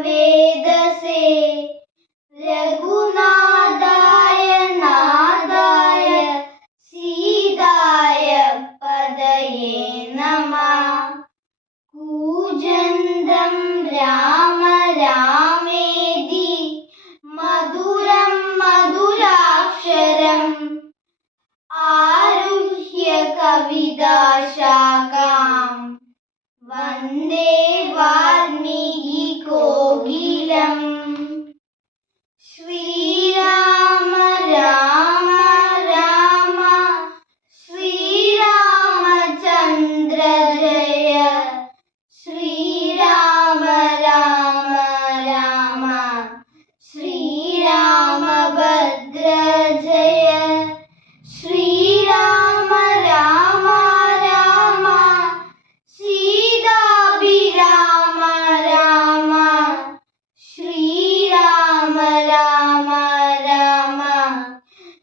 वेदसे रघुनाथाय नाथाय सीताय पदये नमः। कूजन्तं राम रामेति मधुरं मधुराक्षरम् आरुह्य कविताशाखाम् वन्दे वाल्मीकिकोकिलम्। श्रीराम राम राम श्रीरामचन्द्र जय। श्रीराम राम राम श्रीरामभद्र जय। श्रीराम राम राम सीताभिराम राम। श्रीराम राम राम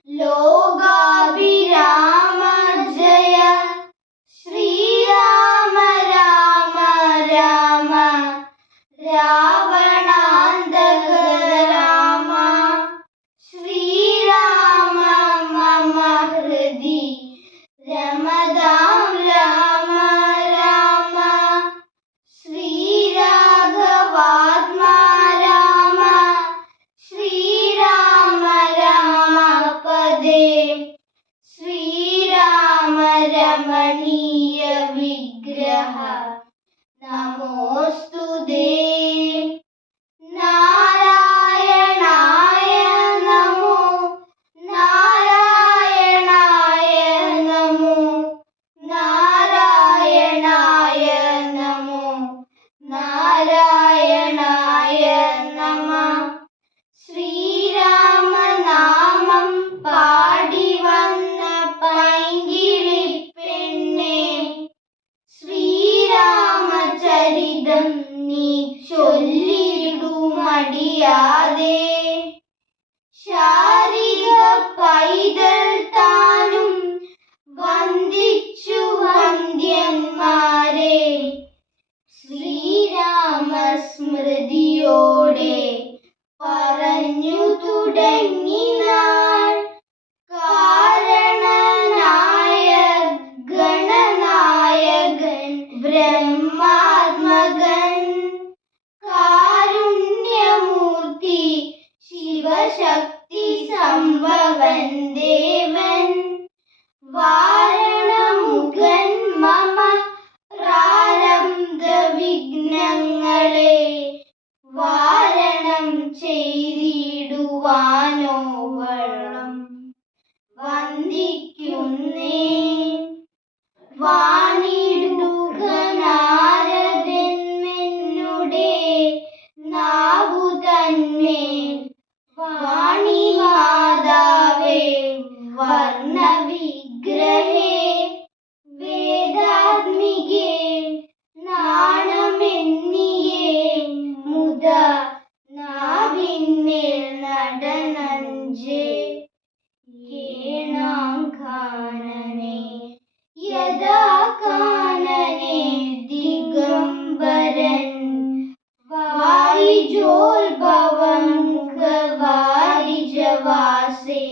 लोकाभिराम जय। श्रीराम राम राम रावणान्तक राम। श्रीराम मम हृदि रमतां राम राम। श्रीराघवात्मा राम। श्रीराम रामपदे। श्रीराम रमणीय विग्रह नमोस्तुते। नारायणाय नमो नारायणाय नमो नारायणाय नमो नारायणाय नमः। ശ്രീരാമനാമം പാടി വന്ന പൈങ്കിളിപ്പെണ്ണേ, ശ്രീരാമചരിതം നീ ചൊല്ലിടുമടിയാതെ. ശാരിക പൈതൽ താനും വന്ദിച്ചു വന്ദ്യന്മാരെ. ശ്രീരാമസ്മൃതിയോടെ പറഞ്ഞു തുടങ്ങിനാൾ. കാരണനായ ഗണനായകൻ ബ്രഹ്മാത്മകൻ കാരുണ്യമൂർത്തി ശിവശക്തി സംഭവൻ ദേവൻ. വാരണമുഖൻ മമ പ്രാരബ്ധ വിഘ്നങ്ങളെ വാരണം ചെയ്തിടുവാനോവളം വന്ദിക്കുന്നേ. വാണിടുക നാരദനെന്നുടെ നാവു തന്മേൽ. വാണി മാതാവേ വർണ്ണവിഗ്രഹേ വേദാത്മികേ നാണമെന്നിയേ മുദ നാവിന്മേൽ നടനഞ്ചേ. യേണാംകാനനെ യഥാ കാനനെ ദിഗംബരൻ. വാരിജോത്ഭവം മുഖവാരിജവാസേ